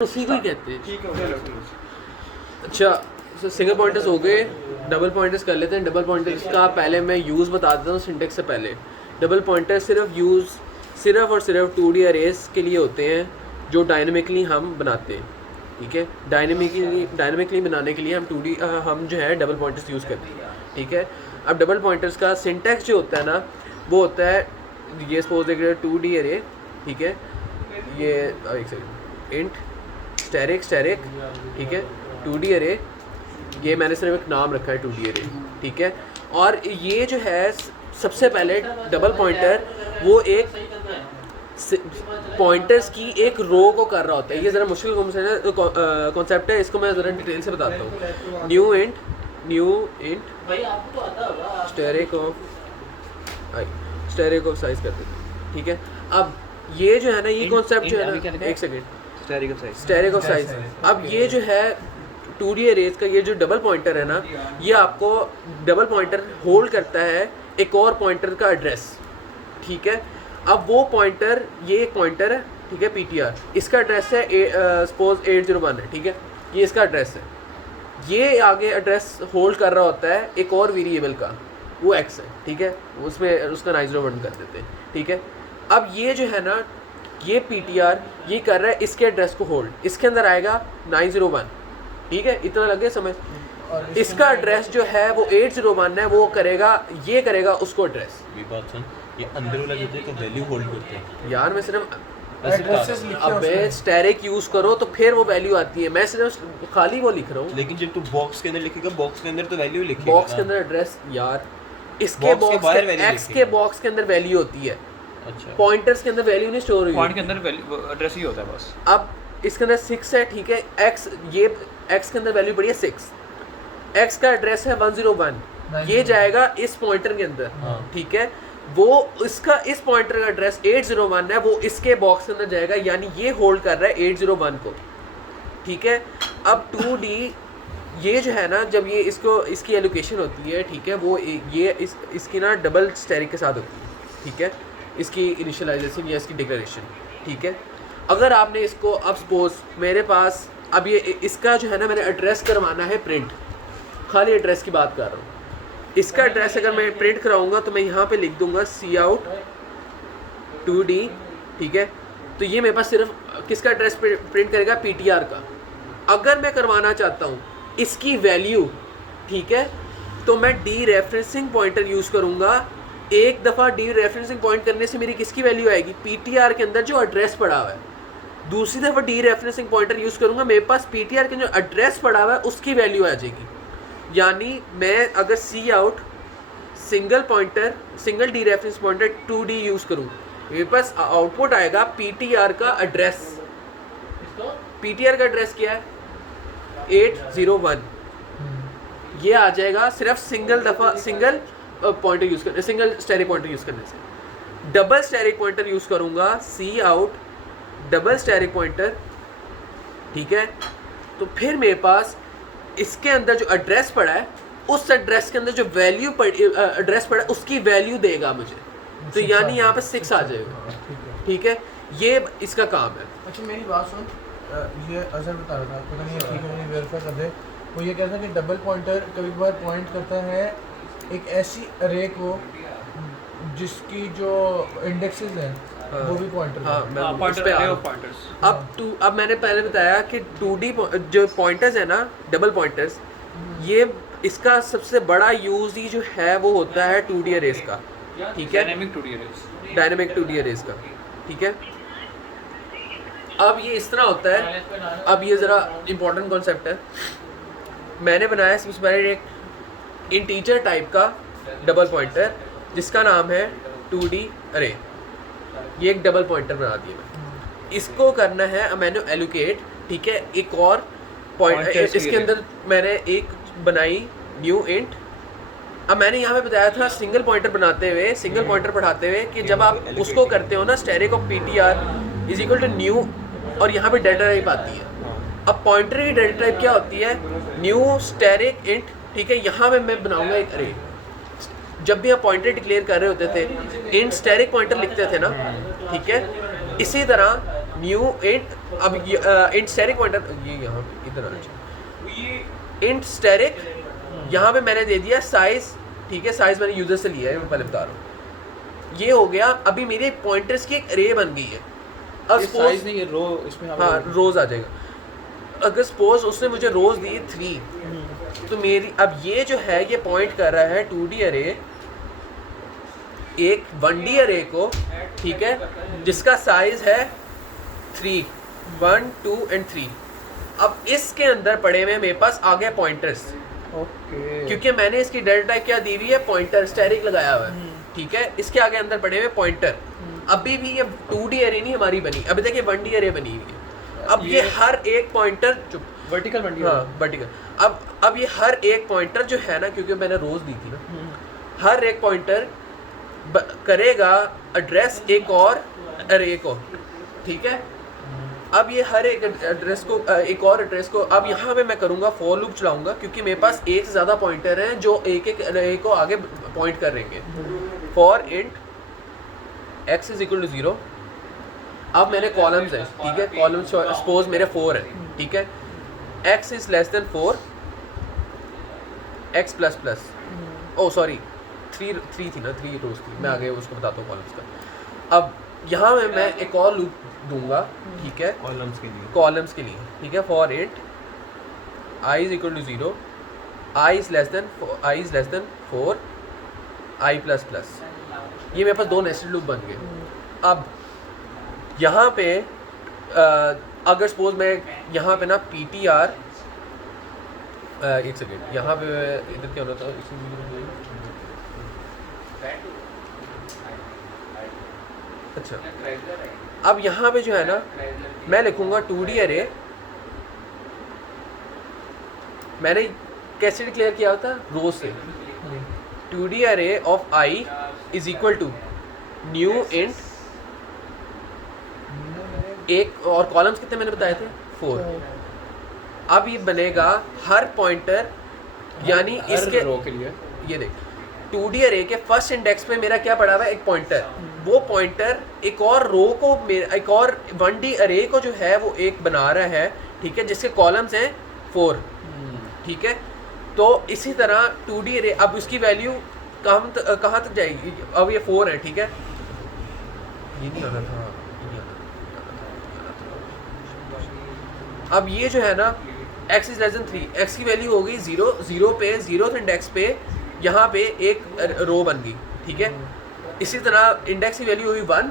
उसी को ही कहते हैं। अच्छा, सिंगल पॉइंटर्स हो गए, डबल पॉइंटर्स कर लेते हैं। डबल पॉइंटर्स का पहले मैं यूज़ बता देता हूँ सिंटेक्स से पहले। डबल पॉइंटर सिर्फ और सिर्फ 2D अरेज के लिए होते हैं जो डायनेमिकली हम बनाते हैं। ठीक है, डायनेमिकली बनाने के लिए हम जो है डबल पॉइंटर्स यूज़ करते हैं। ठीक है, अब डबल पॉइंटर्स का सिंटेक्स जो होता है ना, वो होता है, ये सपोज देख 2D अरे, ठीक है, ये एक सेकंड, इंट स्टैरिक, ठीक है, 2D अरे, ये मैंने सिर्फ एक नाम रखा है 2D अरे, ठीक है। और ये जो है सबसे पहले डबल पॉइंटर वो एक पॉइंटर्स की एक रो को कर रहा होता है। ये ज़रा मुश्किल कॉन्सेप्ट है, इसको मैं ज़रा डिटेल से बताता हूँ। New int asterisk of size करते हैं। ठीक है, अब ये जो है ना, ये कॉन्सेप्ट जो है ना, एक सेकेंड, स्टैरिक ऑफ साइज। अब ये जो है 2D अरेज का ये जो डबल पॉइंटर है ना, ये आपको डबल पॉइंटर होल्ड करता है एक और पॉइंटर का एड्रेस। ठीक है, अब वो पॉइंटर, ये एक पॉइंटर है, ठीक है, PTR, इसका एड्रेस है सपोज 801 है, ठीक है, ये इसका एड्रेस है। ये आगे एड्रेस होल्ड कर रहा होता है एक और वेरिएबल का, वो x है, ठीक है, उसमें उसका 901 कर देते हैं। ठीक है, अब ये जो है ना, ये PTR ये कर रहा है इसके एड्रेस को होल्ड, इसके अंदर आएगा 901, ठीक है, इतना लगे समझ। इसका एड्रेस जो है वो 801 है, वो करेगा, ये करेगा उसको एड्रेस। ये बात सुन, ये अंदर वाला जो है तो वैल्यू होल्ड करते हैं यार मैं सिर्फ अबे स्टैरिक यूज करो तो फिर वो वैल्यू आती है, मैं सिर्फ खाली वो लिख रहा हूँ। लेकिन जब तू बॉक्स के अंदर लिखेगा, बॉक्स के अंदर तो वैल्यू लिखेगा, बॉक्स के अंदर एड्रेस, यार इसके बॉक्स के एक्स के बॉक्स के अंदर वैल्यू होती है। अच्छा, पॉइंटर्स के अंदर वैल्यू नहीं स्टोर हुई, पॉइंट के अंदर वैल्यू एड्रेस ही होता है बस। अब इसके अंदर 6 है, ठीक है, एक्स, ये एक्स के अंदर वैल्यू पड़ी है 6, एक्स का एड्रेस है 101, ये जाएगा इस पॉइंटर के अंदर, ठीक है, वो इसका इस पॉइंटर का एड्रेस 801 है, वो इसके बॉक्स के अंदर जाएगा, यानी ये होल्ड कर रहा है 801 को। ठीक है, अब 2D ये जो है ना, जब ये इसकी एलोकेशन होती है, ठीक है, वो ये इसकी ना डबल स्टैरिक के साथ होती है। ठीक है, इसकी इनिशियलाइजेशन या इसकी डिक्लेरेशन। ठीक है, अगर आपने इसको, अब सपोज मेरे पास अब ये इसका जो है ना, मैंने एड्रेस करवाना है प्रिंट, खाली एड्रेस की बात कर रहा हूँ। इसका एड्रेस अगर मैं प्रिंट कराऊंगा तो मैं यहाँ पे लिख दूंगा cout 2D, ठीक है, तो ये मेरे पास सिर्फ किसका एड्रेस प्रिंट करेगा, PTR का। अगर मैं करवाना चाहता हूँ इसकी वैल्यू, ठीक है, तो मैं डीरेफरेंसिंग पॉइंटर यूज़ करूँगा। एक दफ़ा डीरेफरेंसिंग पॉइंट करने से मेरी किसकी वैल्यू आएगी, PTR के अंदर जो एड्रेस पड़ा हुआ है। दूसरी दफ़ा डीरेफरेंसिंग पॉइंटर यूज़ करूँगा, मेरे पास PTR के जो एड्रेस पड़ा हुआ है उसकी वैल्यू आ जाएगी। यानी मैं अगर cout single dereference pointer 2D use करूँ, मेरे पास आउटपुट आएगा PTR का एड्रेस। PTR का एड्रेस क्या है, 801, ये आ जाएगा सिर्फ सिंगल पॉइंटर यूज़ करने, सिंगल स्टैरिक पॉइंटर यूज़ करने से। डबल स्टैरिक पॉइंटर यूज़ करूँगा, cout डबल स्टैरिक पॉइंटर, ठीक है, तो फिर मेरे पास इसके अंदर जो एड्रेस पड़ा है, उस एड्रेस के अंदर जो वैल्यू एड्रेस पड़ा है उसकी वैल्यू देगा मुझे, तो यानी यहाँ पे 6 आ जाएगा। ठीक है, ये इसका काम है। अच्छा मेरी बात सुन, ये अजहर बता रहा था, पता नहीं ठीक है, वेरीफाई कर दे। वो ये कहता है कि डबल पॉइंटर कभी कभार पॉइंट करता है एक ऐसी अरे को जिसकी जो इंडेक्सेस हैं वो भी पॉइंटर, अब मैंने पहले बताया कि 2D जो पॉइंटर्स है ना, डबल पॉइंटर्स, ये इसका सबसे बड़ा यूज ही जो है वो होता है 2D अरेज का। ठीक है, डायनेमिक 2D अरेज का। ठीक है, अब ये इस तरह होता है। अब ये ज़रा इम्पोर्टेंट कॉन्सेप्ट है, मैंने बनाया सबसे पहले एक इंटीजर टाइप का डबल पॉइंटर जिसका नाम है 2D अरे। ये एक डबल पॉइंटर बना दिया मैं, इसको करना है मैंने एलोकेट। ठीक है, एक और पॉइंट इसके अंदर मैंने एक बनाई न्यू इंट। अब मैंने यहाँ पे बताया था सिंगल पॉइंटर बनाते हुए, सिंगल पॉइंटर पढ़ाते हुए कि जब आप उसको करते हो ना, asterisk of PTR is equal to new, और यहाँ पे डेटा टाइप आती है। अब पॉइंटर की डेटा टाइप क्या होती है, न्यू स्टैरिक इंट। ठीक है, यहाँ पे मैं बनाऊंगा एक अरे। जब भी आप पॉइंटर डिक्लेयर कर रहे होते थे, इंट स्टैरिक पॉइंटर लिखते थे ना, ठीक है, इसी तरह न्यू इंट, अब इंट स्टैटिक पॉइंटर ये यहाँ पे इधर आना चाहिए, इंट स्टैटिक यहाँ पे मैंने दे दिया साइज, ठीक है, साइज मैंने यूजर से लिया है, मैं पहले बता रहा हूँ। ये हो गया, अभी मेरे पॉइंटर्स की एक अरे बन गई है। अब साइज नहीं, ये रो इसमें हाँ रोज आ जाएगा। अगर सपोज उसने मुझे रोज दी 3, तो मेरी अब ये जो है ये पॉइंट कर रहा है 2D अरे, एक 1D अरे को, ठीक है, जिसका साइज है 3, 1 2 एंड 3। अब इसके अंदर पड़े हुए मेरे पास आ गए पॉइंटर्स, ओके, क्योंकि मैंने इसकी डेटा टाइप क्या दी हुई है, पॉइंटर स्टैटिक लगाया हुआ है, ठीक है। इसके आगे अंदर पड़े हुए पॉइंटर, अभी भी ये 2D अरे नहीं हमारी बनी, अभी तक ये 1D अरे बनी हुई है। अब ये हर एक पॉइंटर वर्टिकल बन गया, हाँ वर्टिकल, अब ये हर एक पॉइंटर जो है ना, क्योंकि मैंने रोज दी थी ना, हर एक पॉइंटर करेगा एड्रेस एक और अरे को, ठीक है। अब ये हर एक एड्रेस को एक और एड्रेस को, अब यहाँ पे मैं करूँगा फॉर लूप चलाऊंगा, क्योंकि मेरे पास एक से ज़्यादा पॉइंटर हैं जो एक एक अरे को आगे पॉइंट कर रहेंगे। For int x is equal to 0, अब मैंने कॉलम्स है, ठीक है, कॉलम्स सपोज मेरे 4 है, ठीक है, x is less than 4, x plus plus, O sorry 3 थी ना, 3 रोज थी, मैं आगे उसको बताता हूँ कॉलम्स का। अब यहाँ में मैं एक और लूप दूंगा, ठीक है, कॉलम्स के लिए, ठीक है। For int i is equal to 0, i is less than 4, i plus plus, ये मेरे पास 2 नेस्टेड लूप बन गए। अब यहाँ पे अगर सपोज मैं यहाँ पे ना ptr, एक सेकेंड, यहाँ पे इधर क्या होना था, अच्छा, अब यहाँ पे जो है ना मैं लिखूंगा 2D अरे, मैंने कैसे डिक्लेयर किया था, रोज से, 2D array of i is equal to new int, एक और कॉलम्स कितने मैंने बताए थे, 4। अब ये बनेगा हर पॉइंटर, यानी इसके रो के लिए, ये देख 2D अरे के फर्स्ट इंडेक्स पे मेरा क्या पड़ा हुआ है, एक पॉइंटर, वो पॉइंटर एक और रो को, एक और 1D अरे को जो है वो एक बना रहा है, ठीक है, जिसके कॉलम्स हैं 4, ठीक है। तो इसी तरह 2D अरे, अब उसकी वैल्यू कहाँ तक जाएगी, अब ये 4 है, ठीक है, ये नहीं आना था, अब ये जो है ना x is less than 3, x की वैल्यू हो गई 0, 0 पे 0th इंडेक्स पे यहाँ पे एक रो बन गई, ठीक है। इसी तरह इंडेक्स की वैल्यू हुई 1,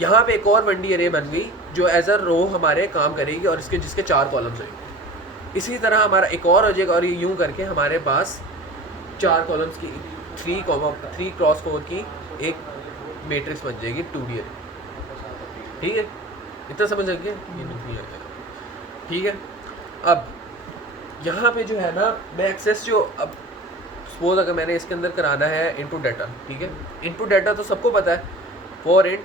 यहाँ पे एक और 1D अरे बन गई जो एज अ रो हमारे काम करेगी, और इसके जिसके 4 कॉलम्स होंगे। इसी तरह हमारा एक और हो जाएगा, और ये यूँ करके हमारे पास 4 कॉलम्स की 3 क्रॉस 4 की एक मैट्रिक्स बन जाएगी 2D अरे, ठीक है। इतना समझ आ गया, ठीक है। अब यहाँ पे जो है ना मैं एक्सेस जो, अब सपोज अगर मैंने इसके अंदर कराना है इनपुट डाटा, ठीक है, इनपुट डाटा तो सबको पता है, for int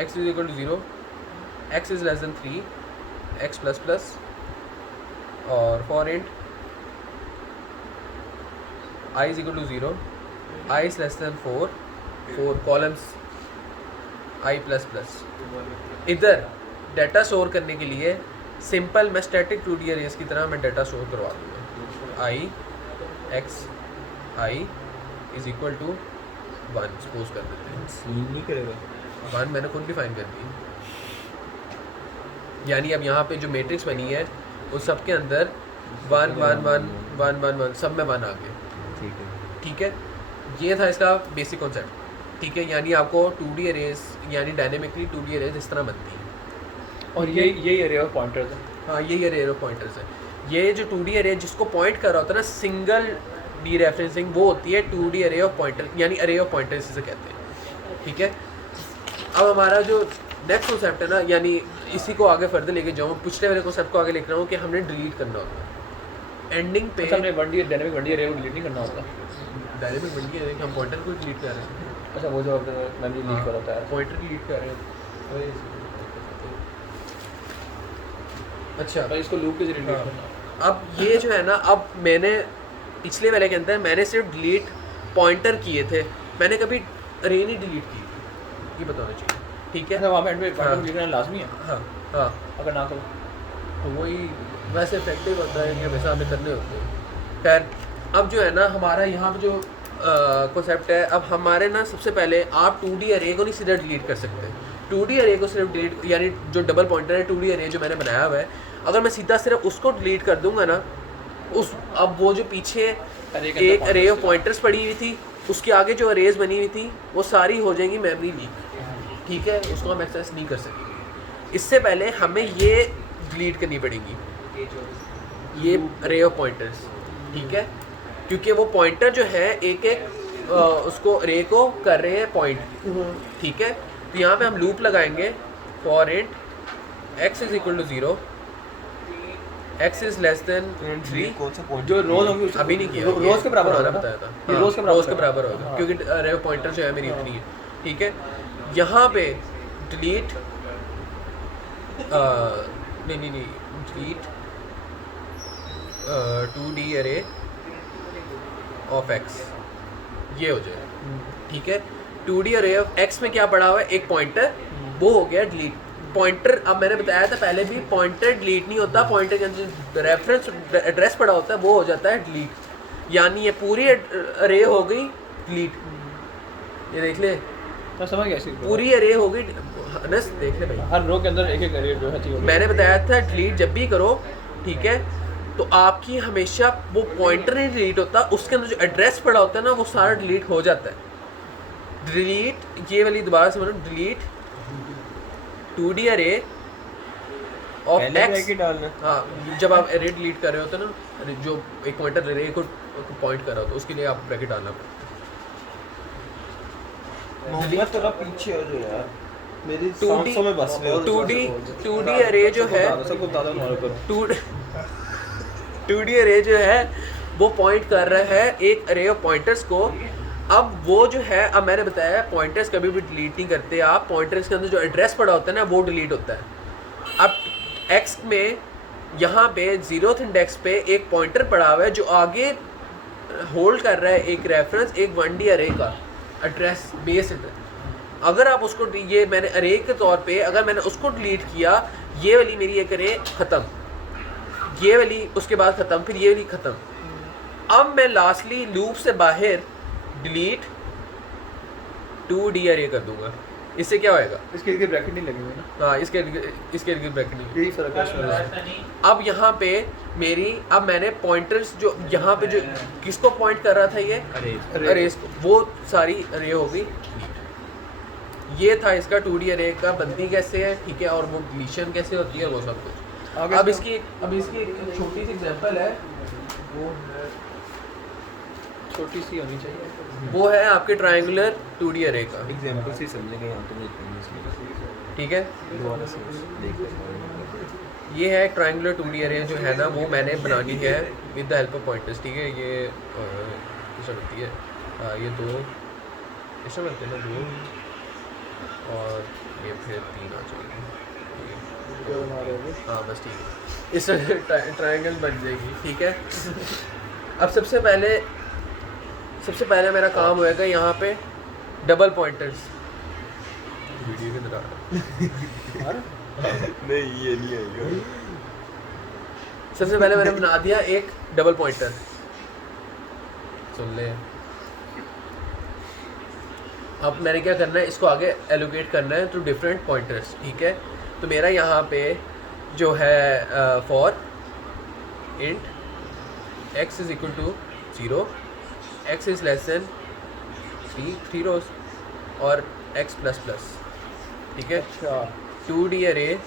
x is equal to 0, x is less than 3, x plus plus, और for int i is equal to 0, i is less than 4 columns i plus plus. इधर data store करने के लिए simple मैं स्टैटिक 2D अरेज की तरह मैं data store करवा दूँगा, i x i is equal to 1 suppose कर देते हैं, नहीं करेगा 1 मैंने खुद डिफाइन कर दी, यानी अब यहाँ पे जो मैट्रिक्स बनी है उस सब के अंदर 1 1 1 1 1 1 सब में 1 आ गए, ठीक है। ठीक है। ये था इसका बेसिक कॉन्सेप्ट, ठीक है, यानी आपको 2D अरेज यानी डायनेमिकली 2D अरेज इस तरह बनती है, और यही अरे ऑफ पॉइंटर्स है, हाँ यही अरे ऑफ पॉइंटर्स है। ये जो 2D अरे जिसको पॉइंट कर रहा होता है ना, सिंगल डी रेफरेंसिंग, वो होती है 2D अरे ऑफ पॉइंटर, यानी अरे ऑफ पॉइंटर्स इसे कहते हैं, ठीक है। अब हमारा जो नेक्स्ट कॉन्सेप्ट है ना, यानी इसी को आगे फर्दर लेके जाऊँ, पिछले वाले कॉन्सेप्ट को आगे लिख रहा हूँ कि हमने डिलीट करना होता है एंडिंग पे, हमने डायनेमिक 1D अरे को डिलीट नहीं करना होता, डायनेमिक 1D अरे हम पॉइंटर को डिलीट कर रहे हैं, अच्छा वो जो मैंने डिलीट कर होता है, पॉइंटर डिलीट कर रहे हैं, अच्छा तो इसको लूप के जरिए डिलीट करना। अब ये जो है ना, अब मैंने पिछले वाले के अंदर मैंने सिर्फ डिलीट पॉइंटर किए थे, मैंने कभी अरे नहीं डिलीट की, ये बताना चाहिए। ठीक है। अच्छा वहाँ पे एंड पे हाँ। क्वांटम लिखना लाजमी है हाँ हाँ, अगर ना करो तो वही वैसे इफेक्टिव होता है कि हमेशा हमें करने होते हैं। खैर, अब जो है ना हमारा यहाँ पे जो कॉन्सेप्ट है, अब हमारे ना सबसे पहले आप 2D अरे को नहीं सीधा डिलीट कर सकते। 2D अरे को सिर्फ डिलीट, यानी जो डबल पॉइंटर है 2D अरे जो मैंने बनाया हुआ है, अगर मैं सीधा सिर्फ उसको डिलीट कर दूंगा ना, उस अब वो जो पीछे अरे के अंदर एक अरे ऑफ pointers पॉइंटर्स पड़ी हुई थी, उसके आगे जो अरेज बनी हुई थी वो सारी हो जाएंगी मेमोरी लीक, ठीक है, उसको हम एक्सेस नहीं कर सकेंगे। इससे पहले हमें ये डिलीट करनी पड़ेगी, ये अरे ऑफ पॉइंटर्स, ठीक है, क्योंकि वो पॉइंटर जो है एक एक उसको अरे को कर रहे हैं पॉइंट, ठीक है। तो यहाँ पे हम लूप लगाएंगे for int x is equal to 0, x is less than 3, कौन सा पॉइंट जो रोज होंगे उसको- अभी नहीं किया, रोज के बराबर पुराना होगा ना? बताया था, ये हाँ, रोज के बराबर रोज के बराबर होगा, हाँ। क्योंकि अरे ऑफ पॉइंटर जो है मेरी इतनी है, ठीक है। यहाँ पे डिलीट नहीं delete 2D array of x, ये हो जाए, ठीक है। 2D अरे ऑफ एक्स में क्या पड़ा हुआ है, एक पॉइंटर, वो हो गया डिलीट। पॉइंटर, अब मैंने बताया था पहले भी, पॉइंटर डिलीट नहीं होता, पॉइंटर के अंदर रेफरेंस एड्रेस पड़ा होता है वो हो जाता है डिलीट, यानी ये पूरी अरे हो गई डिलीट। ये देख ले, मैं समझ गया इसी को। पूरी अरे हो गई, अनस देख ले भाई, हर रो के अंदर एक एक अरे जो है चाहिए मैंने बताया था डिलीट जब भी करो, ठीक है, तो आपकी हमेशा वो पॉइंटर नहीं डिलीट होता, उसके अंदर जो एड्रेस पड़ा होता है ना वो सारा डिलीट हो जाता है। डिलीट, ये वाली दोबारा से मतलब डिलीट 2D अरे ऑफ पहले एक्स, ब्रैकेट डालना। हाँ, जब आप अरे डिलीट कर रहे होते हैं ना, जो एक पॉइंटर अरे को पॉइंट कर रहा होता है, उसके लिए आप ब्रैकेट डालना पड़ता मोहम्मद थोड़ा पीछे हो जो यार, मेरी 2D 700 में बस रहे हो। 2D अरे जो है, सबको बता दो हमारे ऊपर 2D अरे जो है वो पॉइंट कर रहा है एक अरे ऑफ पॉइंटर्स को। अब वो जो है, अब मैंने बताया पॉइंटर्स कभी भी डिलीट नहीं करते आप, पॉइंटर्स के अंदर जो एड्रेस पड़ा होता है ना वो डिलीट होता है। अब एक्स में यहाँ पे 0th इंडेक्स पे एक पॉइंटर पड़ा हुआ है जो आगे होल्ड कर रहा है एक रेफरेंस, एक 1D अरे का एड्रेस बेस एड्रेस। अगर आप उसको, ये मैंने अरे के तौर पे अगर मैंने उसको डिलीट किया, ये वाली मेरी एक अरे ख़त्म, ये वाली उसके बाद ख़त्म, फिर ये वाली ख़त्म। अब मैं लास्टली लूप से बाहर डिलीट 2D अरे कर दूंगा, इससे क्या होएगा, इसके लिए ब्रैकेट नहीं लगेंगे ना, हाँ, इसके ब्रैकेट नहीं। यही फर्क है इसमें। अब यहाँ पे मेरी, अब मैंने पॉइंटर्स जो यहाँ पे जो किसको पॉइंट कर रहा था, ये अरे को, वो सारी अरे हो गई। ये था इसका 2D अरे का बनती कैसे है, ठीक है, और वो डिलीशन कैसे होती है, वो सब कुछ। आगे अब इसका- इसकी एक छोटी सी एग्जांपल है, वो है, छोटी सी होनी चाहिए। वो है आपके ट्रायंगुलर 2D अरे का, एग्जांपल से समझेंगे यहाँ तो नहीं, ठीक है। दोबारा से देख लेंगे। ये है एक ट्रायंगुलर 2D अरे जो है ना, वो मैंने बनानी है with the help of pointers, ठीक है। ये ऐसा बनती है, ये दो ऐसा बनते हैं ना, दो और ये फिर 3 आ जाएगी, हाँ बस ठीक है, इस ट्रायंगल बन जाएगी, ठीक है। अब सबसे पहले मेरा काम होएगा यहाँ पे डबल पॉइंटर्स, वीडियो के अंदर नहीं ये नहीं आएगा। सबसे पहले मैंने बना दिया एक डबल पॉइंटर, सुन ले। अब मैंने क्या करना है, इसको आगे एलोकेट करना है टू डिफरेंट पॉइंटर्स, ठीक है। तो मेरा यहाँ पे जो है for int x is equal to 0, x is less than 3 rows और एक्स प्लस प्लस, ठीक है। अच्छा 2D array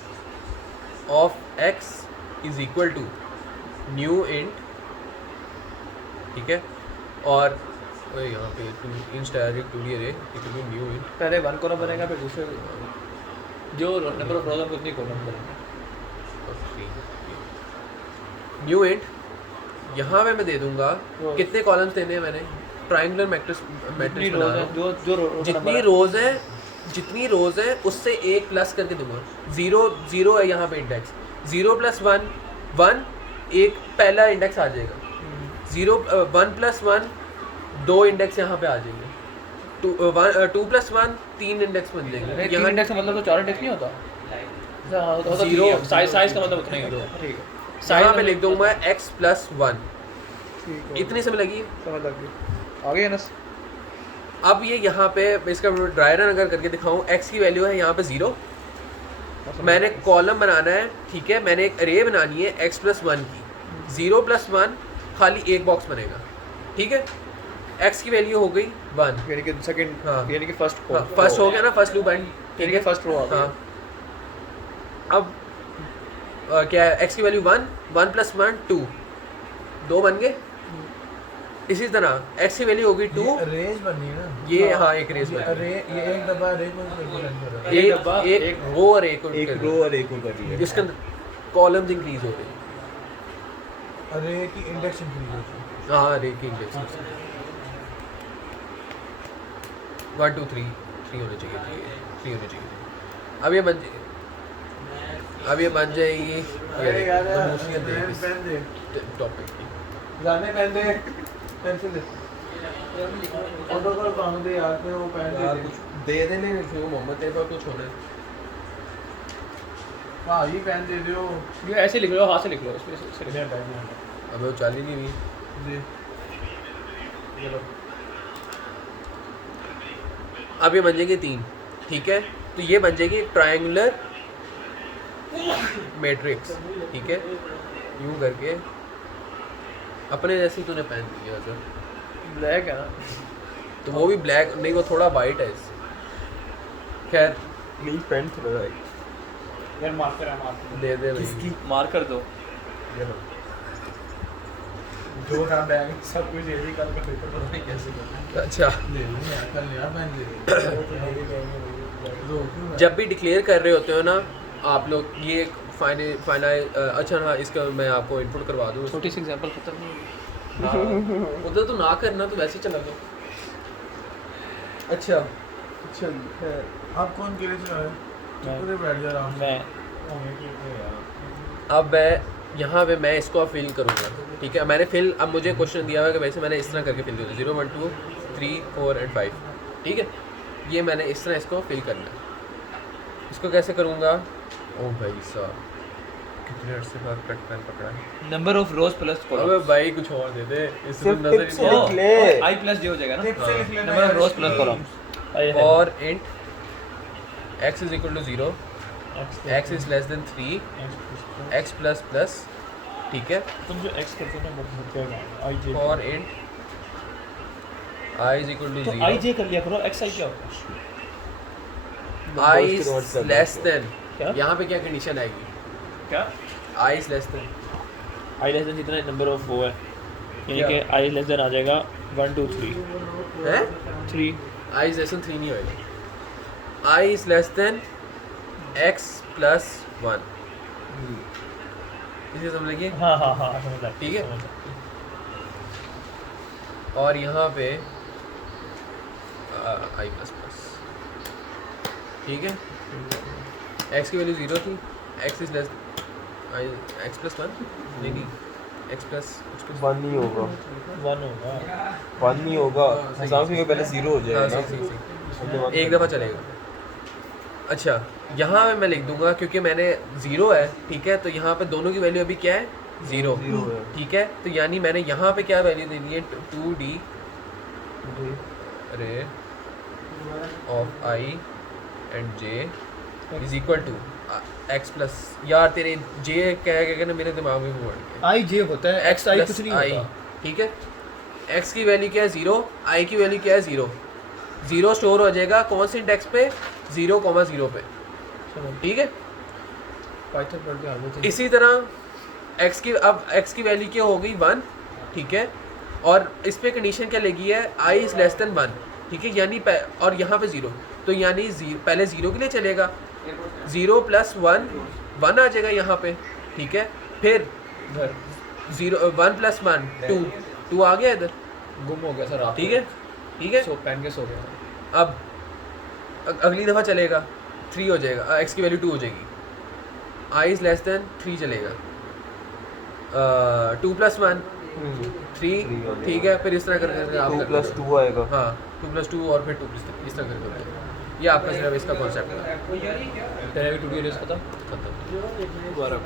of x is equal to new int, ठीक है, और यहाँ पे इंट डायरेक्ट 2D अरे इक्वल टू न्यू इंट, पहले 1 कॉलम बनेगा, फिर दूसरे जो नंबर ऑफ रोज उतनी कॉलम बनेगा। न्यू इंट यहाँ पे मैं दे दूंगा, रोज। कितने कॉलम्स देने हैं मैंने, ट्रायंगुलर मैट्रिक्स जितनी बना रोज रहा है, हूँ, जो रो जितनी रोज है उससे एक प्लस करके दूंगा। 0 है यहाँ पे इंडेक्स, 0 + 1 1, एक पहला इंडेक्स आ जाएगा, 1 + 1 2 इंडेक्स यहाँ पे आ जाएंगे, 2 + 1 3 इंडेक्स बन जाएंगे तीन यहाँ इंडेक्स का मतलब तो 4 इंडेक्स नहीं होता Zero. साइज का मतलब उतना ही होता है। ठीक है यहाँ पे लिख दूंगा x + 1 ठीक है इतनी समय लगी समझ लग गई आगे अनस अब ये यहाँ पे इसका ड्राई रन अगर करके दिखाऊं x की वैल्यू है यहाँ पे 0 मैंने कॉलम बनाना है ठीक है मैंने एक अरे बनानी है x + 1 की 0 + 1 खाली एक बॉक्स बनेगा ठीक है x की वैल्यू हो गई 1 यानी कि सेकंड हाँ। यानी कि फर्स्ट फर्स्ट हो गया ना फर्स्ट लूप एंड ठीक है फर्स्ट रो आ गया हाँ अब क्या है x की वैल्यू 1 1 + 1 2 2 बन गए इसी तरह x की वैल्यू होगी 2 ये रेज बनी है ना ये हाँ एक रेस ये बन अरे ये एक डब्बा अरे को करके रन कर रहा है एक डब्बा, एक एक रो और एक एक रो और एक को कर दिया जिसके अंदर कॉलम्स इंक्रीज हो गए अरे की इंडेक्स इंक्रीज होती है हाँ रे की इंडेक्स 1 2 3 3 होने चाहिए 3 होने चाहिए अब ये बन जाएगी अरे यार दूसरी पेन दे टॉपिक की जाने पेन दे पेंसिल दे ऑर्डर कर काम दे यार फिर वो पेन दे यार कुछ दे देने मोहम्मद तेरे पास कुछ होना है हाँ ये पेन दे दो ये ऐसे लिख लो हाथ से लिख लो इसमें से लिख लो अबे वो चाली नहीं हुई दे चलो अब ये बन जाएंगे 3 ठीक है तो ये बन जाएगी ट्रायंगुलर मैट्रिक्स ठीक है यूं करके अपने जैसी तूने पहन दिया सर ब्लैक है ना तो वो भी ब्लैक नहीं वो थोड़ा वाइट है खैर मेरी पेन थोड़ा है यार मार्कर है मार्कर दे दे भाई मार्कर दो जो था बैग सब कुछ यही कल का पेपर पता नहीं कैसे करना अच्छा ले लो यार कल यार पेन दे दो जब भी डिक्लेयर कर रहे होते हो ना आप लोग ये फाइनल अच्छा हाँ इसका मैं आपको इनपुट करवा दूँ छोटी सी एग्जांपल खत्म नहीं हाँ, उधर तो ना करना तो वैसे ही चला दो अच्छा चल आप कौन के लिए चला रहे मैं। हो बैठ जा आराम से मैं अब मैं यहाँ पे मैं इसको अब फिल करूँगा ठीक है मैंने फिल अब मुझे क्वेश्चन दिया हुआ है कि वैसे मैंने इस तरह करके फिल किया 0 1 2 3 4 एंड 5 ठीक है ये मैंने इस तरह इसको फिल करना है इसको कैसे करूँगा ओ भाई साहब कितने अर्से बाद कट पेन पकड़ा है नंबर ऑफ रोज प्लस अबे भाई कुछ और दे दे इससे सिर्फ नजर टिप्स ही नहीं लिख ले। आई प्लस जे हो जाएगा टिप से लिख ना लेना नंबर ऑफ यार। रोज प्लस कॉलम्स और int x is equal to 0 x is less than 3 x plus plus ठीक है तुम जो x करते हो ना बहुत क्या आई जे और int i is equal to तो 0 आई जे कर लिया करो x आई क्या होता है i Numbers के notes is करना less है। than क्या? यहाँ पे क्या कंडीशन आएगी क्या i is less than I less than जितना नंबर ऑफ वो है यानी क्या? कि आई लेस देन आ जाएगा 1 2 3 है 3 i is less than 3 नहीं होएगा i is less than x plus 1 इसे समझ लगिए हाँ हाँ हाँ समझ लगा ठीक है? समझ लगा। और यहाँ पे i प्लस प्लस ठीक है x की वैल्यू 0 थी x is less i x plus 1 नहीं x प्लस 1 नहीं होगा 1 होगा 1 नहीं होगा सही। एग्जाम के पहले 0 हो जाएगा ना सही एक दफ़ा चलेगा अच्छा यहाँ पे मैं लिख दूंगा क्योंकि मैंने 0 है ठीक है तो यहाँ पे दोनों की वैल्यू अभी क्या है 0 0 है ठीक है तो यानी मैंने यहाँ पे क्या वैल्यू देनी है 2d array of i and j is equal to x plus यार तेरे j क्या ना मेरे दिमाग में घुड़ गया आई जे होता है x आई प्लस कुछ नहीं i होता ठीक है x की वैल्यू क्या है 0 i की वैल्यू क्या है 0 0 स्टोर हो जाएगा कौन सी इंडेक्स पे 0, 0 पे ठीक है पाइथन पढ़ के आगे चल इसी तरह x की अब x की वैल्यू क्या हो गई 1 ठीक है और इस पे कंडीशन क्या लगी है i इज लेस देन 1 ठीक है यानी और यहाँ पे 0 तो यानी पहले 0 के लिए चलेगा 0 प्लस 1 1 आ जाएगा यहाँ पे ठीक है फिर घर 1 प्लस 1 2 2 आ गया इधर गुम हो गया सर आप ठीक है सो पहन के सो गया अब अगली दफ़ा चलेगा 3 हो जाएगा x की वैल्यू 2 हो जाएगी i इज़ लेस देन 3 चलेगा 2 प्लस 1 3 ठीक है, फिर इस तरह करके आप 2 करते + 2 आएगा। हाँ 2 + 2 और फिर 2 + 3 इस तरह करके करते हैं। ये आपका सिर्फ इसका कॉन्सेप्ट है। टेन टू डी रेस खत्म खत्म। दोबारा